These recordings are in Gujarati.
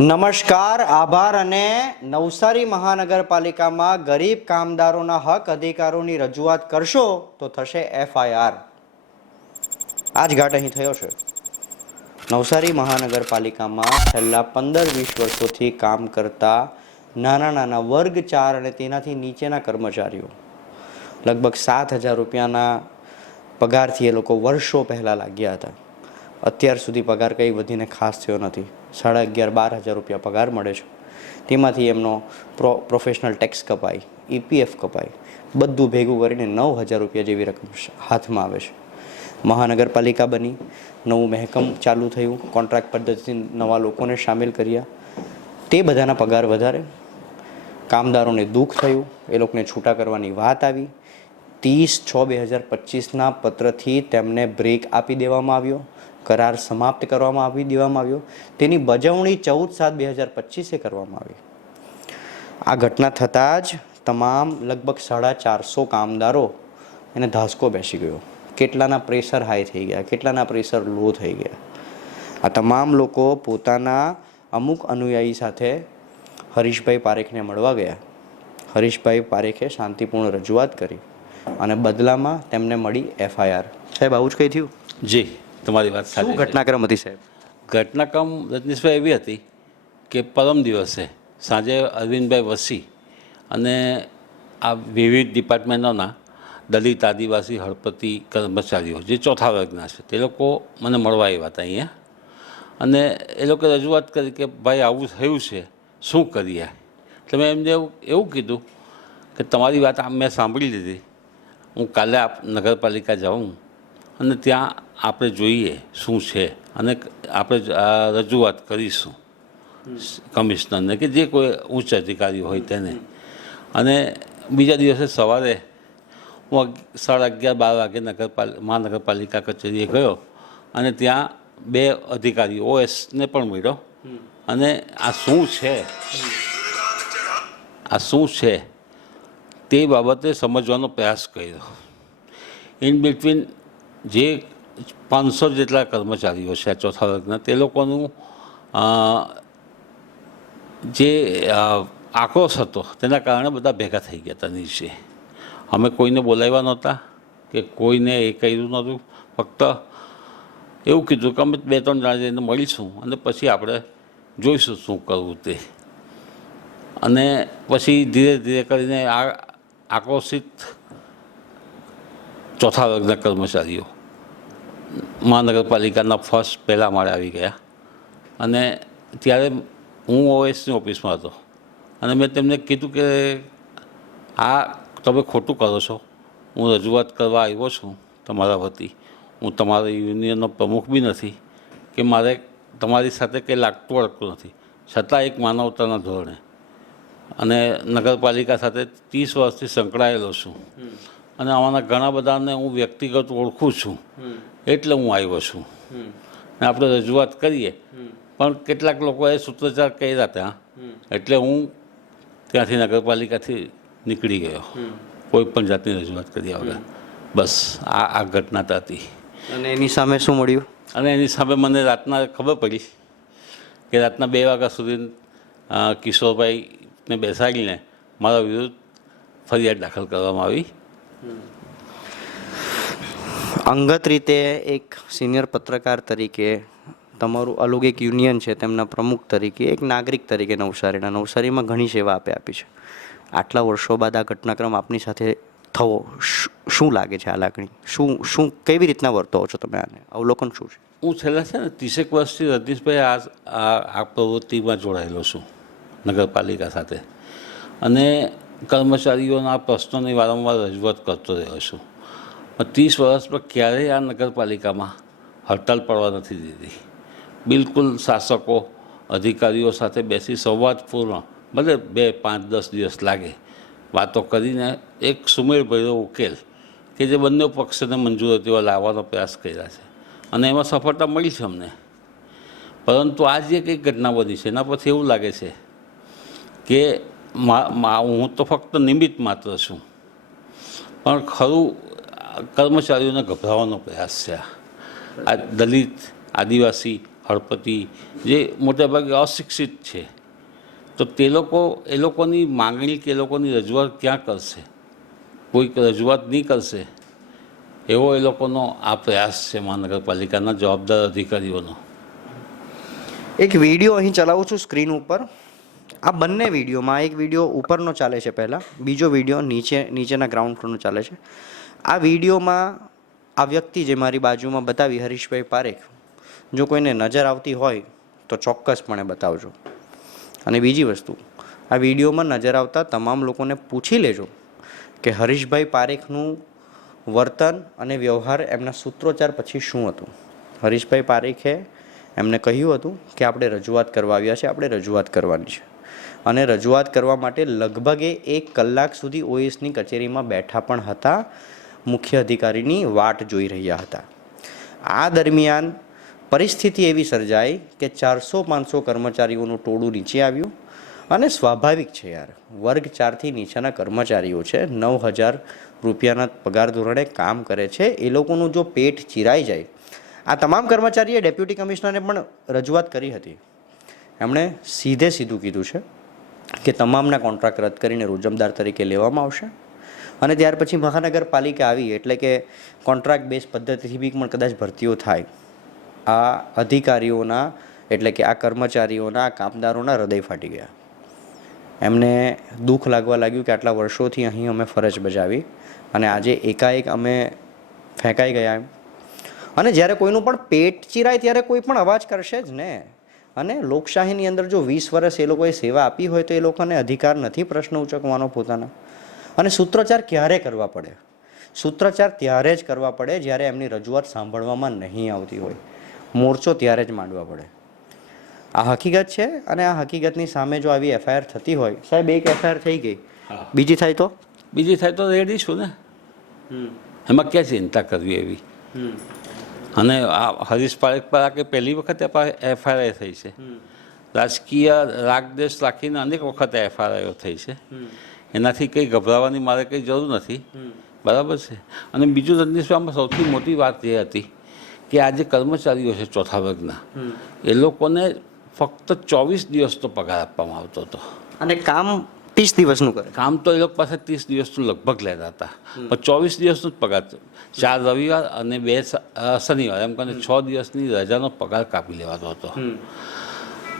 નમસ્કાર, આભાર અને નવસારી મહાનગરપાલિકામાં ગરીબ કામદારોના હક અધિકારોની રજૂઆત કરશો તો થશે એફઆઈઆર. આ ઘાટ અહીં થયો છે. નવસારી મહાનગરપાલિકામાં છેલ્લા પંદર વીસ વર્ષોથી કામ કરતા નાના નાના વર્ગ ચાર અને તેનાથી નીચેના કર્મચારીઓ. લગભગ સાત હજાર રૂપિયાના પગારથી એ લોકો વર્ષો પહેલાં લાગ્યા હતા. અત્યાર સુધી પગાર કંઈ વધીને ખાસ થયો નથી. સાડા અગિયાર બાર હજાર રૂપિયા પગાર મળે છે. તેમાંથી એમનો પ્રો પ્રોફેશનલ ટેક્સ કપાય ઈપીએફ કપાય, બધું ભેગું કરીને નવ હજાર રૂપિયા જેવી રકમ હાથમાં આવે છે. મહાનગરપાલિકા બની, નવું મહેકમ ચાલુ થયું, કોન્ટ્રાક્ટ પદ્ધતિથી નવા લોકોને સામેલ કર્યા. તે બધાના પગાર વધારે. કામદારોને દુઃખ થયું, એ લોકોને છૂટા કરવાની વાત આવી. ત્રીસ છ બે હજાર પચીસના પત્રથી તેમને બ્રેક આપી દેવામાં આવ્યો. કરાર સમાપ્ત કરવામાં આવી, દેવામાં આવ્યો. તેની બજવણી ચૌદ સાત બે હજાર પચીસે કરવામાં આવી. આ ઘટના થતાં જ તમામ લગભગ સાડા ચારસો કામદારો એને ધાસકો બેસી ગયો. કેટલાના પ્રેશર હાઈ થઈ ગયા, કેટલાના પ્રેશર લો થઈ ગયા. આ તમામ લોકો પોતાના અમુક અનુયાયી સાથે હરીશભાઈ પારેખને મળવા ગયા. હરીશભાઈ પારેખે શાંતિપૂર્ણ રજૂઆત કરી અને બદલામાં તેમને મળી એફઆઈઆર. સાહેબ, આવું જ કંઈ થયું? જી. તમારી વાત સાચી છે. ઘટનાક્રમ હતી સાહેબ? ઘટનાક્રમ રજનીશભાઈ એવી હતી કે પરમ દિવસે સાંજે અરવિંદભાઈ વસી અને આ વિવિધ ડિપાર્ટમેન્ટોના દલિત આદિવાસી હળપતિ કર્મચારીઓ જે ચોથા વર્ગના છે તે લોકો મને મળવા આવ્યા હતા અહીંયા. અને એ લોકોએ રજૂઆત કરી કે ભાઈ આવું થયું છે શું કરીએ? એટલે મેં એમને એવું એવું કીધું કે તમારી વાત આ મેં સાંભળી લીધી. હું કાલે આપ નગરપાલિકા જાઉં અને ત્યાં આપણે જોઈએ શું છે અને આપણે રજૂઆત કરીશું કમિશનરને કે જે કોઈ ઉચ્ચ અધિકારી હોય તેને. અને બીજા દિવસે સવારે હું સાડા અગિયાર, બાર વાગે નગરપાલિકા મહાનગરપાલિકા કચેરીએ ગયો અને ત્યાં બે અધિકારી ઓએસને પણ મળ્યો. અને આ શું છે? આ શું છે? તે બાબતે સમજવાનો પ્રયાસ કર્યો. ઇન બિટવીન જે પાંચસો જેટલા કર્મચારીઓ છે, ચોથા વર્ગના, તે લોકોનું જે આક્રોશ હતો, તેના કારણે બધા ભેગા થઈ ગયા હતા નીચે. અમે કોઈને બોલાવ્યા નહોતા કે કોઈને એ કર્યું નહોતું. ફક્ત એવું કીધું કે અમે બે ત્રણ જણા જઈને મળીશું અને પછી આપણે જોઈશું શું કરવું તે. અને પછી ધીરે ધીરે કરીને આ આક્રોશિત ચોથા વર્ગના કર્મચારીઓ મહાનગરપાલિકાના ફર્સ્ટ પહેલાં માળે આવી ગયા. અને ત્યારે હું ઓએસની ઓફિસમાં હતો. અને મેં તેમને કીધું કે આ તમે ખોટું કરો છો. હું રજૂઆત કરવા આવ્યો છું તમારા વતી. હું તમારા યુનિયનનો પ્રમુખ બી નથી કે મારે તમારી સાથે કંઈ લાગતું વળગતું નથી. છતાં એક માનવતાના ધોરણે. અને નગરપાલિકા સાથે ત્રીસ વર્ષથી સંકળાયેલો છું. અને આમાંના ઘણા બધાને હું વ્યક્તિગત ઓળખું છું. એટલે હું આવ્યો છું. ને આપણે રજૂઆત કરીએ. પણ કેટલાક લોકોએ સૂત્રોચ્ચાર કર્યા હતા. એટલે હું ત્યાંથી નગરપાલિકાથી નીકળી ગયો. કોઈ પણ જાતની રજૂઆત કર્યા વગર. બસ આ આ ઘટના હતી. અને એની સામે શું મળ્યું? અને એની સામે મને રાતના ખબર પડી કે રાતના બે વાગ્યા સુધી કિશોરભાઈને બેસાડીને મારા વિરુદ્ધ ફરિયાદ દાખલ કરવામાં આવી. અંગત રીતે એક સિનિયર પત્રકાર તરીકે, તમારું અલૌકિક યુનિયન છે તેમના પ્રમુખ તરીકે, એક નાગરિક તરીકે નવસારીના. નવસારીમાં ઘણી સેવા આપે આપી છે. આટલા વર્ષો બાદ આ ઘટનાક્રમ આપની સાથે થવો શું- લાગે છે આ લાગણી? શું શું, કેવી રીતના વર્તો છો તમે આને? અવલોકન શું છે? હું છેલ્લા છે ને ત્રીસેક વર્ષથી રજનીશભાઈ આ આ પ્રવૃત્તિમાં જોડાયેલો છું નગરપાલિકા સાથે. અને કર્મચારીઓના પ્રશ્નોની વારંવાર રજૂઆત કરતો રહ્યો છું. ત્રીસ પર ક્યારેય આ નગરપાલિકામાં હડતાલ પડવા નથી દીધી. બિલકુલ શાસકો, અધિકારીઓ સાથે બેસી સંવાદપૂર્ણ ભલે બે, પાંચ, દસ દિવસ લાગે. વાતો કરીને એક સુમેળભર્યો ઉકેલ કે જે બંને પક્ષને મંજૂર હતી લાવવાનો પ્રયાસ કર્યા છે. અને એમાં સફળતા મળી છે અમને. પરંતુ આ જે કંઈક ઘટના બની છે, એના પરથી એવું લાગે છે કે હું તો ફક્ત નિમિત્ત માત્ર છું. પણ ખરું, કર્મચારીઓને ગભરાવાનો પ્રયાસ છે આ. દલિત, આદિવાસી, હળપતિ જે મોટેભાગે અશિક્ષિત છે, તો તે લોકો, એ લોકોની માંગણી કે એ લોકોની રજૂઆત ક્યાં કરશે? કોઈક રજૂઆત નહીં કરશે. એવો એ લોકોનો આ પ્રયાસ છે મહાનગરપાલિકાના જવાબદાર અધિકારીઓનો. એક વીડિયો અહીં ચલાવું છું સ્ક્રીન ઉપર. આ બંને વિડીયોમાં, એક વીડિયો ઉપરનો ચાલે છે પહેલાં, બીજો વીડિયો નીચે, નીચેના ગ્રાઉન્ડ ફ્લોરનો ચાલે છે. આ વિડીયોમાં આ વ્યક્તિ જે મારી બાજુમાં બતાવી, હરીશભાઈ પારેખ, જો કોઈને નજર આવતી હોય, તો ચોક્કસપણે બતાવજો. અને બીજી વસ્તુ, આ વિડીયોમાં નજર આવતા તમામ લોકોને પૂછી લેજો કે હરીશભાઈ પારેખનું વર્તન અને વ્યવહાર એમના સૂત્રોચ્ચાર પછી શું હતું? હરીશભાઈ પારેખે એમને કહ્યું હતું કે આપણે રજૂઆત કરવા આવ્યા છે આપણે રજૂઆત કરવાની છે. અને રજૂઆત કરવા માટે લગભગ એક કલાક સુધી ઓએસની કચેરીમાં બેઠા પણ હતા. મુખ્ય અધિકારીની વાટ જોઈ રહ્યા હતા. આ દરમિયાન પરિસ્થિતિ એવી સર્જાઈ કે ચારસો પાંચસો કર્મચારીઓનું ટોળું નીચે આવ્યું અને સ્વાભાવિક છે યાર, વર્ગ ચારથી નીચેના કર્મચારીઓ છે. નવ હજાર રૂપિયાના પગાર ધોરણે કામ કરે છે. એ લોકોનું જો પેટ ચીરાઈ જાય. આ તમામ કર્મચારીએ ડેપ્યુટી કમિશનરને પણ રજૂઆત કરી હતી. એમણે સીધે સીધું કીધું છે. કે તમામના કોન્ટ્રાક્ટ રદ કરીને રોજમદાર તરીકે લેવામાં આવશે. અને ત્યાર પછી મહાનગરપાલિકા આવી એટલે કે કોન્ટ્રાક્ટ બેઝ પદ્ધતિથી બી પણ કદાચ ભરતીઓ થાય. આ અધિકારીઓના એટલે કે આ કર્મચારીઓના કામદારોના હૃદય ફાટી ગયા. એમને દુઃખ લાગવા લાગ્યું કે આટલા વર્ષોથી અહીં અમે ફરજ બજાવી અને આજે એકાએક અમે ફેંકાઈ ગયા એમ. અને જ્યારે કોઈનું પણ પેટ ચીરાય ત્યારે કોઈ પણ અવાજ કરશે જ ને. અને લોકશાહીની અંદર જો વીસ વર્ષ એ લોકોએ સેવા આપી હોય તો એ લોકોને અધિકાર નથી પ્રશ્ન ઉચકવાનો પોતાના. અને સૂત્રોચ્ચાર ક્યારે કરવા પડે? સૂત્રોચ્ચાર ત્યારે જ કરવા પડે જ્યારે એમની રજૂઆત સાંભળવામાં નહીં આવતી હોય. મોરચો ત્યારે જ માંડવા પડે. આ હકીકત છે અને આ હકીકતની સામે જો આવી એફઆઈઆર થતી હોય સાહેબ એક એફઆઈઆર થઈ ગઈ. બીજી થાય તો? બીજી થાય તો રેડી છું ને. એમાં ક્યાં ચિંતા કરવી એવી? અને આ હરીશ પારેખ પર આ કે પહેલી વખત એફઆઈઆર થઈ છે. રાજકીય રાગદેશ રાખીને અનેક વખત એફઆઈઆર થઈ છે. એનાથી કંઈ ગભરાવાની મારે કંઈ જરૂર નથી. બરાબર છે. અને બીજું રજનીશભાઈ આમાં સૌથી મોટી વાત એ હતી કે આ જે કર્મચારીઓ છે ચોથા વર્ગના એ લોકોને ફક્ત ચોવીસ દિવસનો પગાર આપવામાં આવતો હતો. અને કામ ત્રીસ દિવસનું કરે. કામ તો એ લોકો પાસે ત્રીસ દિવસનું લગભગ લેતા હતા. પણ ચોવીસ દિવસનું જ પગાર ચાર રવિવાર અને બે શનિવાર. એમ કરીને છ દિવસની રજાનો પગાર કાપી લેવાતો હતો.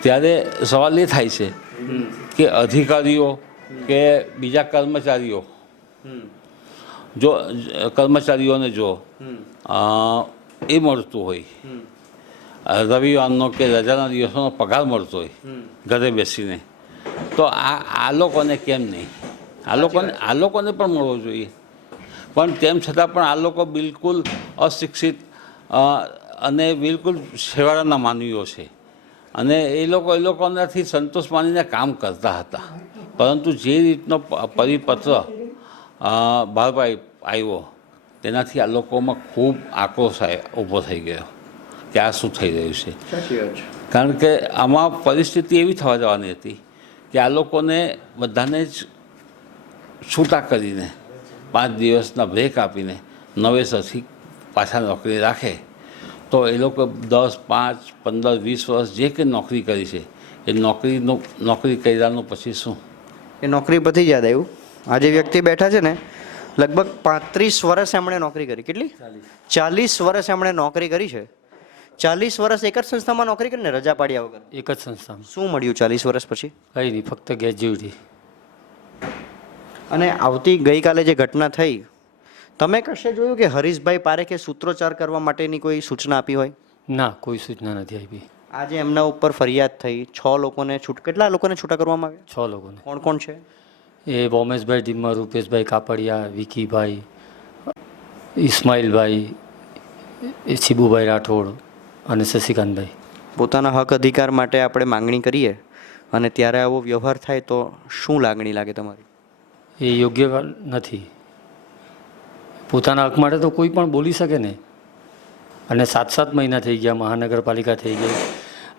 ત્યારે સવાલ એ થાય છે કે અધિકારીઓ કે બીજા કર્મચારીઓ? જો કર્મચારીઓને જો એ મળતું હોય. રવિવારનો કે રજાના દિવસોનો પગાર મળતો હોય ઘરે બેસીને. તો આ આ લોકોને કેમ નહીં? આ લોકોને આ લોકોને પણ મળવો જોઈએ. પણ તેમ છતાં પણ આ લોકો બિલકુલ અશિક્ષિત અને બિલકુલ છેવાડાના માનવીઓ છે. અને એ લોકો એ લોકોનાથી સંતોષ માનીને કામ કરતા હતા. પરંતુ જે રીતનો પરિપત્ર અ, આવ્યો તેનાથી આ લોકોમાં ખૂબ આક્રોશ ઊભો થઈ ગયો. કે આ શું થઈ રહ્યું છે. કારણ કે આમાં પરિસ્થિતિ એવી થવા જવાની હતી કે આ લોકોને બધાને જ છૂટા કરીને પાંચ દિવસના બ્રેક આપીને નવેસરથી પાછા નોકરી રાખે. તો એ લોકો દસ પાંચ પંદર વીસ વર્ષ જે કંઈ નોકરી કરી છે એ નોકરીનું નોકરી કર્યાનું પછી શું? એ નોકરી પતી યાદ આવ્યું આ જે વ્યક્તિ બેઠા છે ને લગભગ પાંત્રીસ વર્ષ એમણે નોકરી કરી. કેટલી? ચાલીસ વર્ષ એમણે નોકરી કરી છે. ચાલીસ વર્ષ એક જ સંસ્થામાં નોકરી કરીને રજા પાડ્યા વગર? એક જ સંસ્થામાં. શું મળ્યું ચાલીસ વર્ષ પછી? કંઈ નહીં ફક્ત ગ્રેજ્યુટી અને આવતી ગઈકાલે જે ઘટના થઈ તમે કશે જોયું કે હરીશભાઈ પારેખે સૂત્રોચ્ચાર કરવા માટેની કોઈ સૂચના આપી હોય? ના કોઈ સૂચના નથી આપી. આજે એમના ઉપર ફરિયાદ થઈ. છ લોકોને છૂટ કેટલા લોકોને છૂટા કરવામાં આવ્યા? છ લોકોને. કોણ કોણ છે? એ બોમેશભાઈ ડિમ્મર રૂપેશભાઈ કાપડિયા વિકીભાઈ ઇસ્માઇલભાઈ શિબુભાઈ રાઠોડ અને શશિકાંતભાઈ પોતાના હક અધિકાર માટે આપણે માંગણી કરીએ અને ત્યારે આવો વ્યવહાર થાય તો શું લાગણી લાગે તમારી? એ યોગ્ય નથી. પોતાના હક માટે તો કોઈ પણ બોલી શકે ને. અને સાત સાત મહિના થઈ ગયા મહાનગરપાલિકા થઈ ગઈ.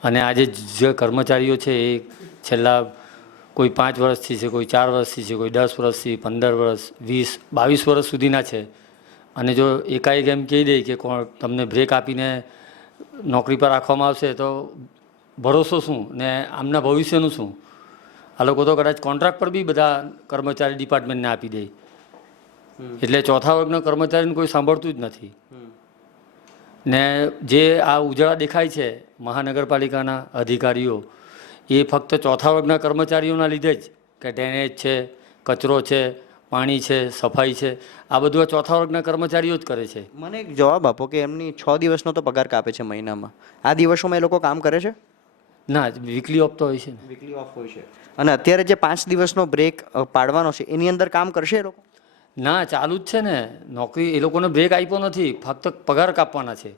અને આજે જે કર્મચારીઓ છે એ છેલ્લા કોઈ પાંચ વર્ષથી છે કોઈ ચાર વર્ષથી છે કોઈ દસ વર્ષથી પંદર વર્ષ વીસ બાવીસ વર્ષ સુધીના છે. અને જો એકાએક એમ કહી દે કે કોણ તમને બ્રેક આપીને નોકરી પર રાખવામાં આવશે તો ભરોસો શું ને આમના ભવિષ્યનું શું? આ લોકો તો કદાચ કોન્ટ્રાક્ટ પર બી બધા કર્મચારી ડિપાર્ટમેન્ટને આપી દે. એટલે ચોથા વર્ગના કર્મચારીને કોઈ સાંભળતું જ નથી. ને જે આ ઉજળા દેખાય છે મહાનગરપાલિકાના અધિકારીઓ એ ફક્ત ચોથા વર્ગના કર્મચારીઓના લીધે જ કે ડ્રેનેજ છે કચરો છે પાણી છે સફાઈ છે આ બધું આ ચોથા વર્ગના કર્મચારીઓ જ કરે છે. મને એક જવાબ આપો કે એમની છ દિવસનો તો પગાર કાપે છે મહિનામાં. આ દિવસોમાં એ લોકો કામ કરે છે? ના વીકલી ઓફ તો હોય છે વીકલી ઓફ હોય છે. અને અત્યારે જે પાંચ દિવસનો બ્રેક પાડવાનો છે એની અંદર કામ કરશે એ લોકો? ના ચાલુ જ છે ને. નોકરી એ લોકોને બ્રેક આપ્યો નથી ફક્ત પગાર કાપવાના છે.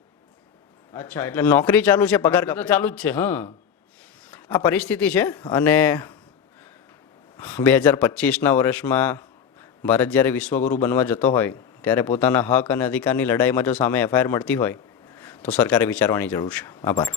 અચ્છા એટલે નોકરી ચાલુ છે પગાર તો ચાલુ જ છે હા. આ પરિસ્થિતિ છે અને બે હજાર પચીસના વર્ષમાં ભારત જ્યારે વિશ્વગુરુ બનવા જતો હોય, ત્યારે પોતાના હક અને અધિકારની લડાઈમાં જો સામે એફઆઈઆર મળતી હોય, તો સરકારે વિચારવાની જરૂર છે. આભાર.